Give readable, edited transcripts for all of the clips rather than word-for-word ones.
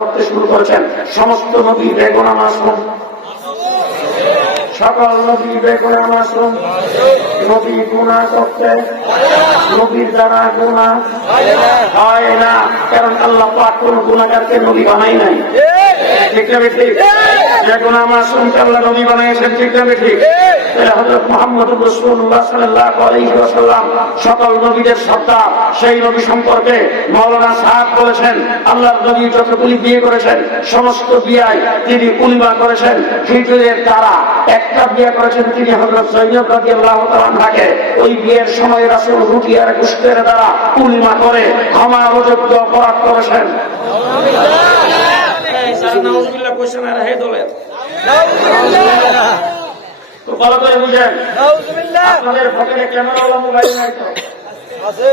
করতে শুরু করেছেন। সমস্ত নবী বেগুনা মাসুম, সকল নবী বেগুনা মাসুম। নবী গুনাহ করতে, নবীর দ্বারা গুনাহ হয় না, কারণ আল্লাহ পাক কোন গুনাহগারকে নবী বানাই নাই। ঠিক না ঠিক? যে গুনাহ মাসুমকে আল্লাহ নবী বানাইছেন, ঠিক না ঠিক? হযরত মুহাম্মদুর রাসূলুল্লাহ সাল্লাল্লাহু আলাইহি ওয়াসাল্লাম সকল নবীদের সর্দার। সেই নবী সম্পর্কে মাওলানা সাহেব বলেছেন, আল্লাহর নবী যতগুলি বিয়ে করেছেন সমস্ত বিয়ায় তিনি উলিমা করেছেন খিজুরের দ্বারা। একটা বিয়ে করেছেন তিনি হযরত যায়েনব রাদিয়াল্লাহু তাআলা আনহাকে। ওই বিয়ের সময় রাসূল রুটি আর গোশতের দ্বারা উলিমা করে ক্ষমা অযোগ্য অপরাধ করেছেন। নাউযুবিল্লাহ কোশ্চেন আর হে দলে নাউযুবিল্লাহ তো ভালো করে বুঝেন। নাউযুবিল্লাহ আপনাদের পকেটে ক্যামেরাওয়ালা মোবাইল নাই তো? আছে।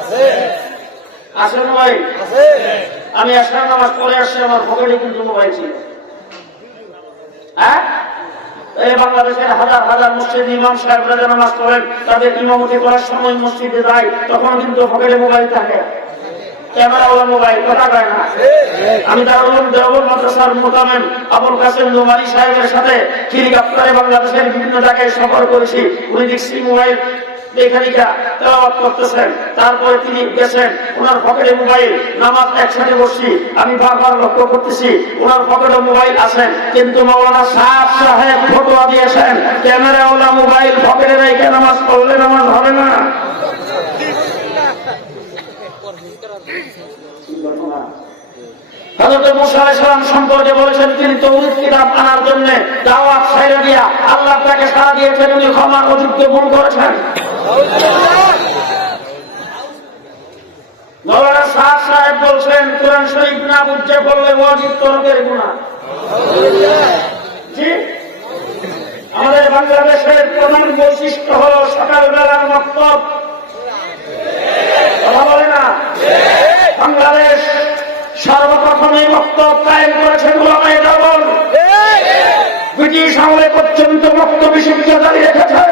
আছে আছে মোবাইল আছে। আমি আসার নামাজ পড়ে আসছি, আমার পকেটে কিন্তু মোবাইল ছিল। হ্যাঁ, এই বাংলাদেশের হাজার হাজার মসজিদ ইমাম সাহেবরা নামাজ পড়েন, তাদের ইমামতি করার সময় মসজিদে যায়, তখন কিন্তু পকেটে মোবাইল থাকে, ক্যামেরাওয়ালা মোবাইল। কথা কয় না? আমি দারুল দেওবন্দ মাদ্রাসার মুতামিম আবুল কাসেম নোমানী সাহেবের সাথে হেলিকপ্টারে বাংলাদেশের বিভিন্ন জায়গায় সফর করেছি। উনি দেখছি মোবাইল লেখালিকা তেলাওয়াত করতেছেন, তারপরে তিনি গেছেন, ওনার পকেটে মোবাইল। নামাজ একসাথে বসছি, আমি বারবার লক্ষ্য করতেছি ওনার পকেটে মোবাইল আছেন, কিন্তু মাওলানা সাহেব ফতোয়া দিয়েছেন ক্যামেরাওয়ালা মোবাইল পকেটে রেখে নামাজ পড়লে নামাজ হবে না। হযরত মুসা আলাইহিস সালাম সম্পর্কে বলেছেন, তিনি তাওরাত কিতাব আনার জন্য দাওয়াত ছাইড়া দিয়া আল্লাহ তাকে সাড়া দিয়েছেন, উনি ক্ষমার অযোগ্য ভুল করেছেন। মাওলানা সাহেব বলছেন, কোরআন শরীফ না বুঝে বললে ওয়াজিব তরকের গুনাহ। জি, আমাদের বাংলাদেশের প্রধান বৈশিষ্ট্য হলো সকালবেলার মক্তব। কথা বলে না? বাংলাদেশ সর্বপ্রথম এই মক্তব কায়েম করেছেন উলামায়ে দেওবন্দ। ব্রিটিশ আমলে পর্যন্ত মক্তব বিশুদ্ধ জারি রেখেছেন,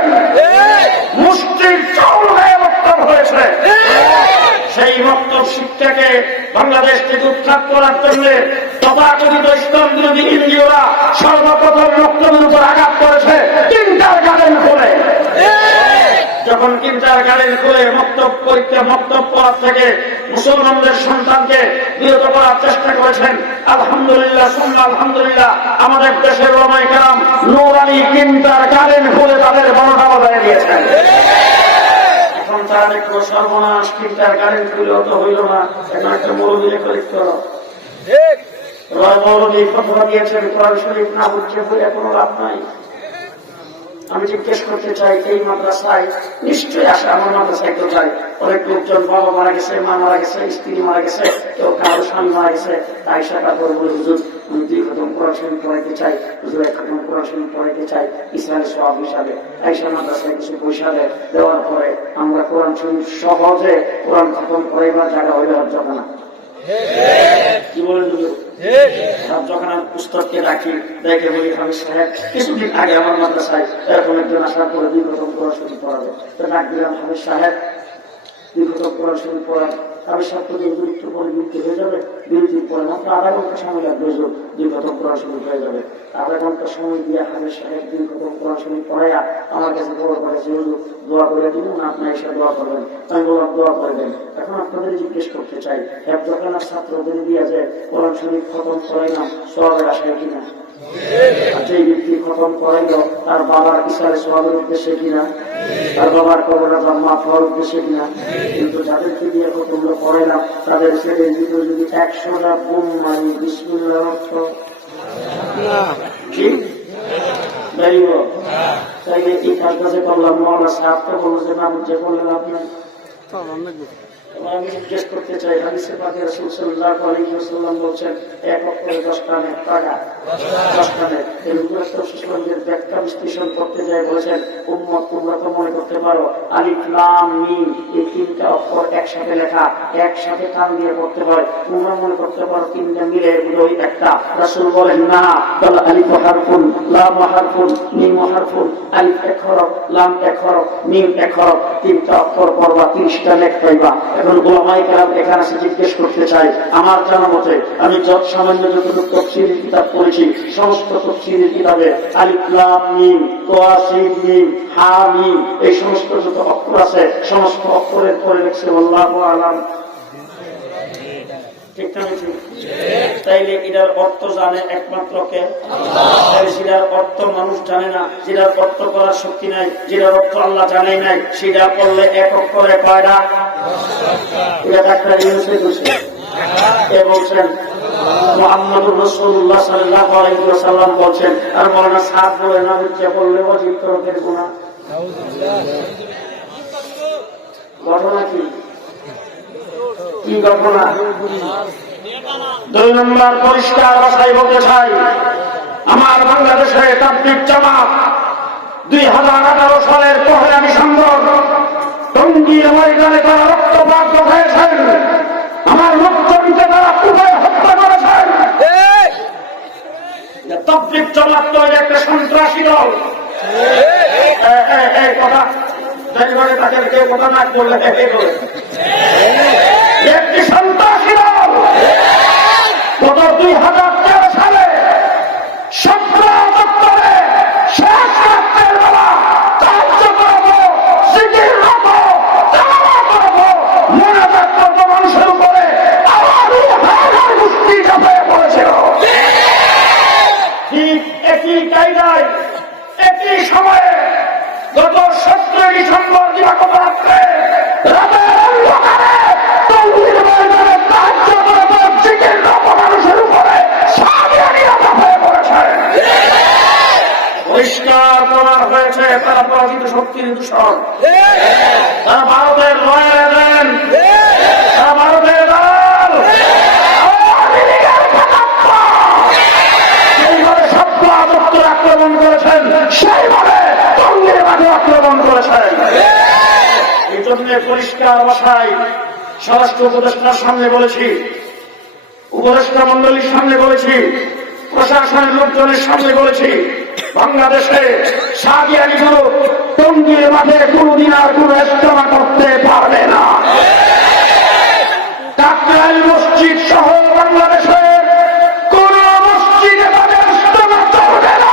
মুষ্টির চাউল হয়ে মক্তব হয়েছে। সেই মক্তব শিক্ষাকে বাংলাদেশ থেকে উৎখাত করার জন্য তথাকথিত ইসলাম বিরোধী এনজিওরা সর্বপ্রথম মক্তবের উপর আঘাত করেছে কিন্ডার গার্ডেন খুলে। যখন কিন্ডার গার্ডেন খুলে মক্তব পরীক্ষা মক্তব পড়ার থেকে মুসলমানদের সন্তানকে বিরত করার চেষ্টা করেছেন, আলহামদুলিল্লাহ সুন্নাহ আলহামদুলিল্লাহ আমাদের দেশের ওলামায়ে কেরাম নূরানী কিন্ডার গার্ডেন খুলে তাদের বারোটা বাজায় দিয়েছেন। এখন তার একটু সর্বনাশ, কিন্ডার গার্ডেন খুলেও তো হইল না, এখন একটা মৌলবী লেখা লিখতে হলো। মৌলবী ফতোয়া দিয়েছেন কোরআন শরীফ না বুঝে বলে কোনো লাভ নাই। আমি জিজ্ঞেস করতে চাই, এই মাদ্রাসায় নিশ্চয়ই আসে, আমার মাদ্রাসায় তো চাই, অনেক লোকজন বাবা মারা গেছে, মা মারা গেছে, স্ত্রী মারা গেছে, কেউ কারো স্বামী মারা গেছে, তাই সাকা বলে হুজুর আমি 2 খতম কোরআন শরীফ পড়াইতে চাই, হুজুর 1 খতম কোরআন শরীফ পড়াইতে চাই ইসলামের সওয়াব হিসাবে। আইসা মাদ্রাসায় কিছু পয়সা দেওয়ার পরে আমরা কোরআন শরীফ সহজে কোরআন খতম করাইবার জায়গা হইলে হচ্ছে না। কি বলেন হুজুর? যখন আমি পুস্তককে রাখি দেখে বলি, হামিদ সাহেব কিছুদিন আগে আমার মাদ্রাসায় এরকম একজন আসার পরে 2 খতম কোরআন শরীফ পড়াবে, তো ডাক দিলাম, হামিদ সাহেব 2 খতম কোরআন শরীফ পড়ান। আমি সপ্তাহে গুরুত্বপূর্ণ বিরতি হয়ে যাবে, বিরতির পরে মাত্র আধা ঘন্টা সময় লাগবে, 2 খতম কোরআন শরীফ হয়ে যাবে। আধা ঘন্টা সময় দিয়ে হামিদ সাহেব 2 খতম কোরআন শরীফ পড়াইয়া আমার কাছে খবর করেছে, হুজুর দোয়া করে দিব না, আপনি এসে দোয়া করবেন। আমি বললাম দোয়া করবেন। এখন আপনাদের জিজ্ঞেস করতে চাই, একজনের ছাত্রদের দিয়ে যে কোরআন শরীফ খতম করাইলাম সওয়াবের আশায় কিনা? যে ব্যক্তি খতম করাইল তার বাবার ইসলামের সওয়াবের উদ্দেশ্যে কিনা? তার বাবার কবরের মাফ হওয়ার উদ্দেশ্যে কিনা? কিন্তু যাদেরকে দিয়ে খতম করাইলাম তাদের ছেলের ভিতরে যদি 100টা বোম মারি বিসমিল্লাহ অর্থ কি দাঁড়িয়ে তাইলে এই কাজটা যে করলাম, মাওলানা সাহেবকে বললো যে না বুঝে করলেন আপনার। আমি জিজ্ঞেস করতে চাই, হাদিসে পাকে রাসূল সাল্লাল্লাহু আলাইহি ওয়াসাল্লাম বলেছেন 1 অক্ষরে 10 টাকা 10 টাকা। এই রাসূলের ব্যাখ্যা বিশ্লেষণ করতে যায় বলেছেন, উম্মত তোমরা তো মনে করতে পারো আলিফ লাম মিম এই 3টা অক্ষর একসাথে লেখা, একসাথে টান দিয়ে পড়তে হয়, তোমরা মনে করতে পারো 3টা মিলে ওই একটা। রাসূল বলেন না, বল আলিফ হারফুন লাম হারফুন মিম হারফুন, আলিফ 1 হরফ লাম 1 হরফ মিম 1 হরফ, 3টা অক্ষর পড়বা 30টা লেখ পাইবা। এখন ওলামায়ে কেরাম এখানে এসে জিজ্ঞেস করতে চাই, আমার জানা মতে আমি সামান্য যতটুকু তাফসীরের কিতাব পড়েছি, সমস্ত তাফসীরের কিতাবে আলিফ লাম মিম তোয়া সিন মিম হা মিম এই সমস্ত যত অক্ষর আছে সমস্ত অক্ষরের পরে লিখছে আল্লাহু আলাম। ঠিক না? তাইলে এটার অর্থ জানে একমাত্র কে? আল্লাহ। যেটার অর্থ মানুষ জানে না, যেটার অর্থ করার শক্তি নাই, যেটার অর্থ আল্লাহ জানেই নাই, সেটা করলে এক অক্ষরে কয়টা? এটা ডাক্তার ইউনুসে বলছে, কে বলছেন? মুহাম্মদুর রাসূলুল্লাহ সাল্লাল্লাহু আলাইহি ওয়াসাল্লাম বলছেন। আর মাওলানা সাদ বলে না বুঝে বললে অজিব তরফের গুনাহ। ঘটনা কি? কি ঘটনা? 2 নম্বর পরিষ্কার ভাষায় বলতে চাই, আমার বাংলাদেশে তাবলীগ জামাত 2018 সালের 1 ডিসেম্বর টঙ্গীর ময়দানে তারা রক্তপাত ঘটাইছেন, আমার লোকজনকে তারা কুপিয়ে হত্যা করেছেন। তাবলীগ জামাত তো একটা সন্ত্রাসী দল। এই কথা তাদের কেউ কথা না করলে একটি সন্ত্রাসী দল গত 2013 সালে সপ্তাহে শেষ রাত্রের বেলা কার্য করবো, জিকির করবো, তাওবা করবো, মোনাজাত করবো মানুষের উপরে আওয়ামী হায়দার গোষ্ঠী ঝাঁপিয়ে পড়েছিল। ঠিক একই কায়দায় একই সময়ে গত 17 ডিসেম্বর দিবাগত রাত্রে রাতের অন্ধকারে টঙ্গীর ময়দানে কার্য করবো, জিকির করবো মানুষের উপরে সাদিয়ানিরা ঝাঁপিয়ে পড়েছে। পরিষ্কার প্রমাণ হয়েছে তারা পরাজিত শক্তির দূষণ, তারা ভারতের রয়্যাল এজেন্ট, তারা ভারতের দল, আওয়ামী লীগের প্রেতাত্মা। সেইভাবে সাপ্লা দপ্তর আক্রমণ করেছেন, সেইভাবে টঙ্গীর মাঠে আক্রমণ করেছেন। এই জন্য পরিষ্কার ভাষায় স্বরাষ্ট্র উপদেষ্টার সামনে বলেছি, উপদেষ্টা মন্ডলীর সামনে বলেছি, প্রশাসনের লোকজনের সামনে বলেছি, বাংলাদেশে সাদিয়ানি গ্রুপ টঙ্গীর মাঠে কোনদিন আর কোন ইজতেমা করতে পারবে না। কাকরাইল মসজিদ সহ বাংলাদেশে কোন মসজিদে তাদের ইজতেমা চলবে না।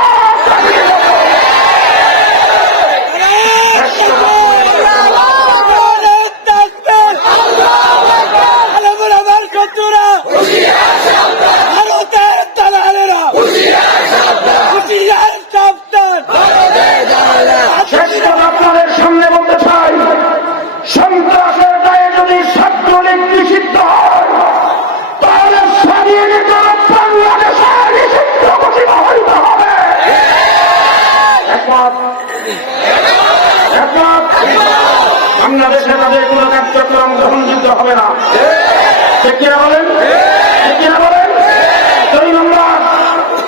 আপনাদের সামনে বলতে চাই, সন্ত্রাসের দায়ে যদি ছাত্রলীগ নিষিদ্ধ হয় তাহলে সাদিয়ানি গ্রুপ বাংলাদেশে নিষিদ্ধ ঘোষিত হইতে হবে। বাংলাদেশে তাদের কোন কার্যক্রম গ্রহণযোগ্য হবে না। ঠিক কিনা বলেন? ঠিক কিনা বলেন? 2 নম্বর,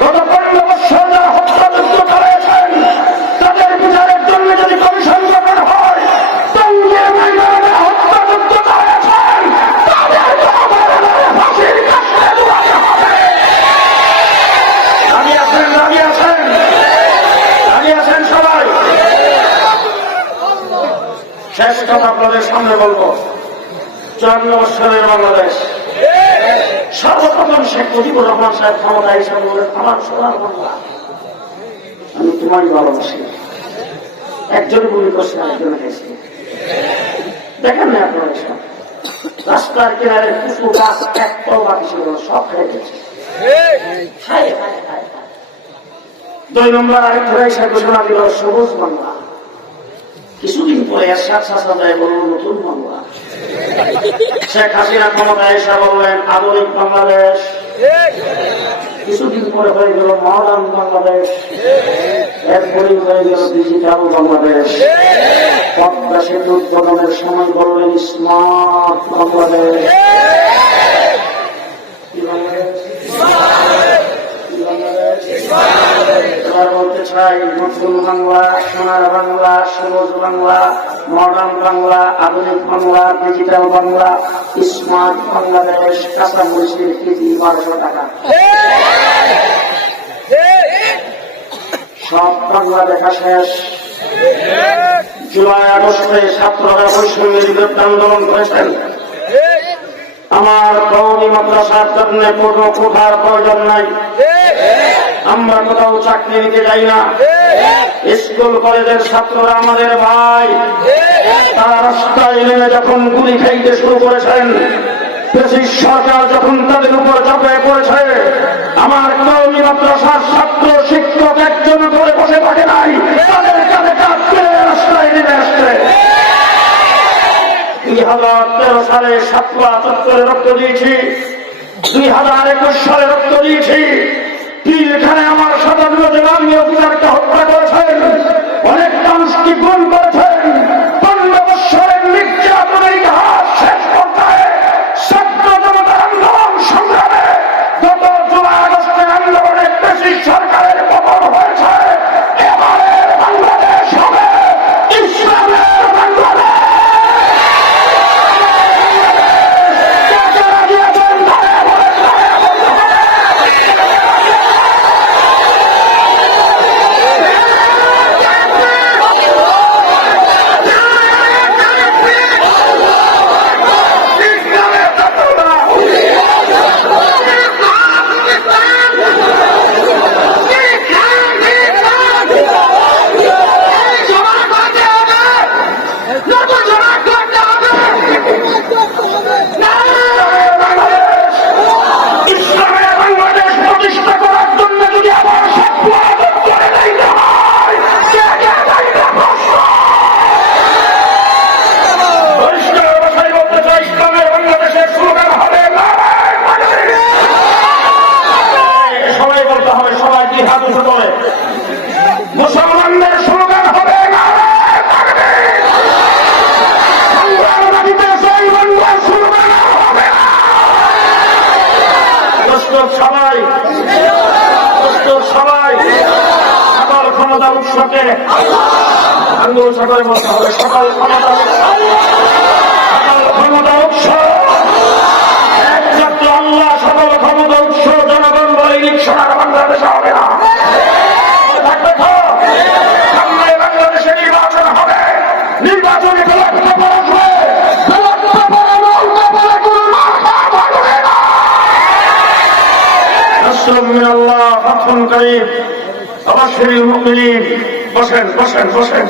গত 15 বছর যারা হত্যাযজ্ঞ করেছেন তাদের বিচারের জন্য যদি কমিশন গঠন হয়, টঙ্গীর ময়দানে হত্যাযজ্ঞ করেছেন তাদের ফাঁসির কাছে ঝুলাতে হবে। রাজি আছেন? রাজি আছেন? রাজি আছেন সবাই? শেষ কথা আপনাদের সামনে বলবো, 54 বছরের বাংলাদেশ, সর্বপ্রথম শেখ মুজিবুর রহমান সাহেব ক্ষমতা হিসাবে বলেন, আমার সোনার বাংলা, আমি তোমারই ভালোবাসি। একজনে গুলি করছে, আরেকজনে খাইছে। দেখেন না আপনারা সব রাস্তার কিনারে কুচু গাছ একটাও বাকি ছিল না, সব খেয়ে গেছে। 2 নম্বর আরেক এসে ঘোষণা দিল সবুজ বাংলা। কিছুদিন পরে এরশাদ চাচা যায় বলল নতুন বাংলা। শেখ হাসিনা ক্ষমতায় এসে বললেন আধুনিক বাংলাদেশ। কিছুদিন পরে হয়ে গেল মডার্ন বাংলাদেশ, এরপরে হয়ে গেল ডিজিটাল বাংলাদেশ। পদ্মা সেতু উদ্বোধনের সময় বললেন স্মার্ট বাংলাদেশ। এবার বলতে চাই নতুন বাংলা, সোনার বাংলা, সবুজ বাংলা, মডার্ন বাংলা, আধুনিক বাংলা, ডিজিটাল বাংলা, স্মার্ট বাংলাদেশ। কাঁচামরিচের কেজি 1200 টাকা। সব বাংলা দেখা শেষ। জুলাই আগস্টে ছাত্ররা বৈষম্যের বিরুদ্ধে আন্দোলন করেছেন, আমার কওমি মাদ্রাসার জন্য কোনো কোঠার প্রয়োজন নাই। আমরা কোথাও চাকরি নিতে যাই না। স্কুল কলেজের ছাত্ররা আমাদের ভাই। তারা রাস্তায় নেমে যখন গুলি খাইতে শুরু করেছেন, ব্রিটিশ সরকার যখন তাদের উপর ঝাঁপিয়ে পড়েছে, আমার কওমি মাদ্রাসার ছাত্র শিক্ষক একজন করে বসে থাকে নাই, তাদের কাঁধে কাঁধ করে রাস্তায় নেমে আসছে। 2013 সালে সাতলা চত্বরে রক্ত দিয়েছি, 2021 সালে রক্ত দিয়েছি। পিলখানে আমার 57 জন আর্মি অফিসারকে হত্যা করেছেন, অনেক মানুষকে গুম করেছেন। 15 বৎসরের নির্যাতনের ইতিহাস শেষ পর্যায়ে ছাত্র জনতার আন্দোলন সংগ্রামে গত জুলাই আগস্টের আন্দোলনে ব্রিটিশ সরকারের পতন হয়েছে। এবারের বাংলাদেশ হবে ইসলামের বাংলাদেশ। মুসলমানদের স্লোগান হবে নারায়ে তাকবীর। সংগ্রাম নদীতে সেই বাংলার স্লোগান হবে না। সবাই সকল ক্ষমতার উৎসকে আন্দোলন সকলে বলতে হবে। সকল ক্ষমতার উৎস একমাত্র আল্লাহ। সকল ক্ষমতার উৎস জনগণ বলে নিঃসরার বাংলাদেশে হবে না। সামনে বাংলাদেশে নির্বাচন হবে, নির্বাচনে বসেন বসেন বসেন।